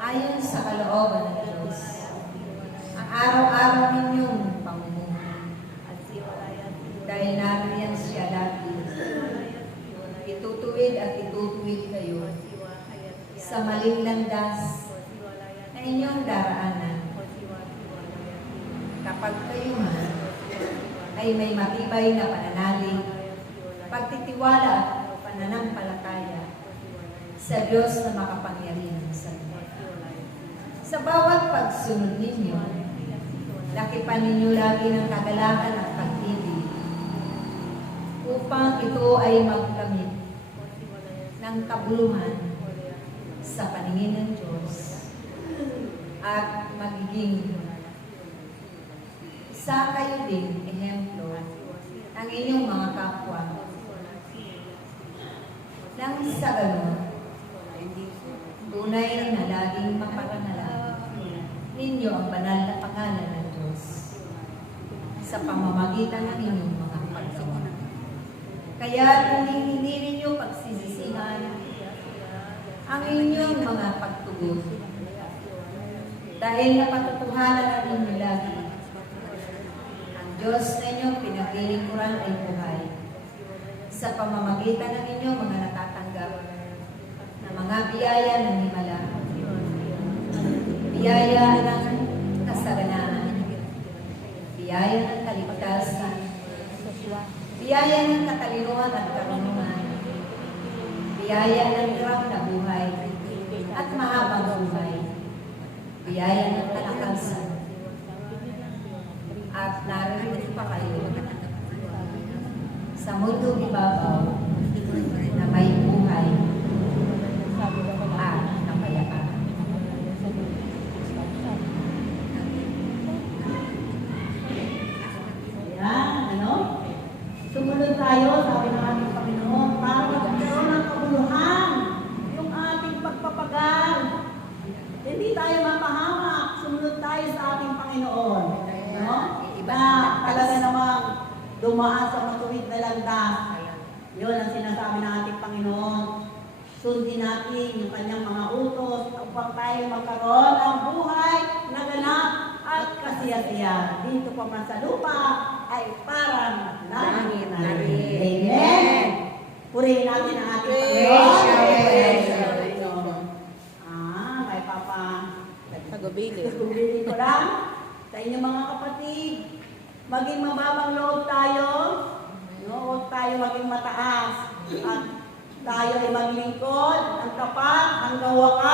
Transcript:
ayon sa kalooban ng Diyos. Ang araw-araw ninyong pamumuhay. Dahil nariyan siya lagi. Itutuwid at itutuwid kayo sa maling landas na inyong daraanan. Kapag kayo man ay may matibay na pananalig, pagtitiwala at pananampalataya sa Diyos na makapangyarihan sa lahat. Sa bawat pagsunod ninyo, lakipan ninyo lagi ng kagalakan at pag-ibig upang ito ay magkamit ng kabuluhan sa paningin ng Diyos at magiging isa kayo din ehemplo ng inyong mga kapwa. Nang sa ganon, tunay na laging mapapanalangin ninyo ang banal na pangalan ng Diyos sa pamamagitan ng inyong mga paggawa. Kaya hindi ninyo pagsisisihan ang inyong mga pagtugon dahil napatutuhanan ninyo lagi ang Diyos na inyong pinaglilingkuran ay buhay sa pamamagitan ng inyong mga natatanggap na mga biyaya ng himala, biyaya ng kasaganaan, biyaya ng kaligtasan, biyaya ng katalinuhan at karunungan, biyaya ng hirap na buhay at mahabang buhay, biyaya ng kalakasan. At naririnig pa kayo sa mundong ibabaw na may buhay at kapayapaan. Ayan, sumunod tayo, sabi ng ating Panginoon, para magkaroon ng kabuluhan yung ating pagpapagal. Hindi tayo mapahamak, sumunod tayo sa ating Panginoon. Na talaga namang dumaan sa matuwid na landas. Yun ang sinasabi ng ating Panginoon. Sundin natin yung kanyang mga utos upang tayo magkaroon ng buhay na ganap at kasiyasiya. Dito pa man sa lupa ay parang langit na rin. Amen! Purihin natin ang ating Panginoon. May papa. Pagubili ko lang sa inyong mga kapatid. Maging mababang loob tayo. Huwag tayo maging mataas. At tayo ay maglingkod ang tapat hanggang wakas.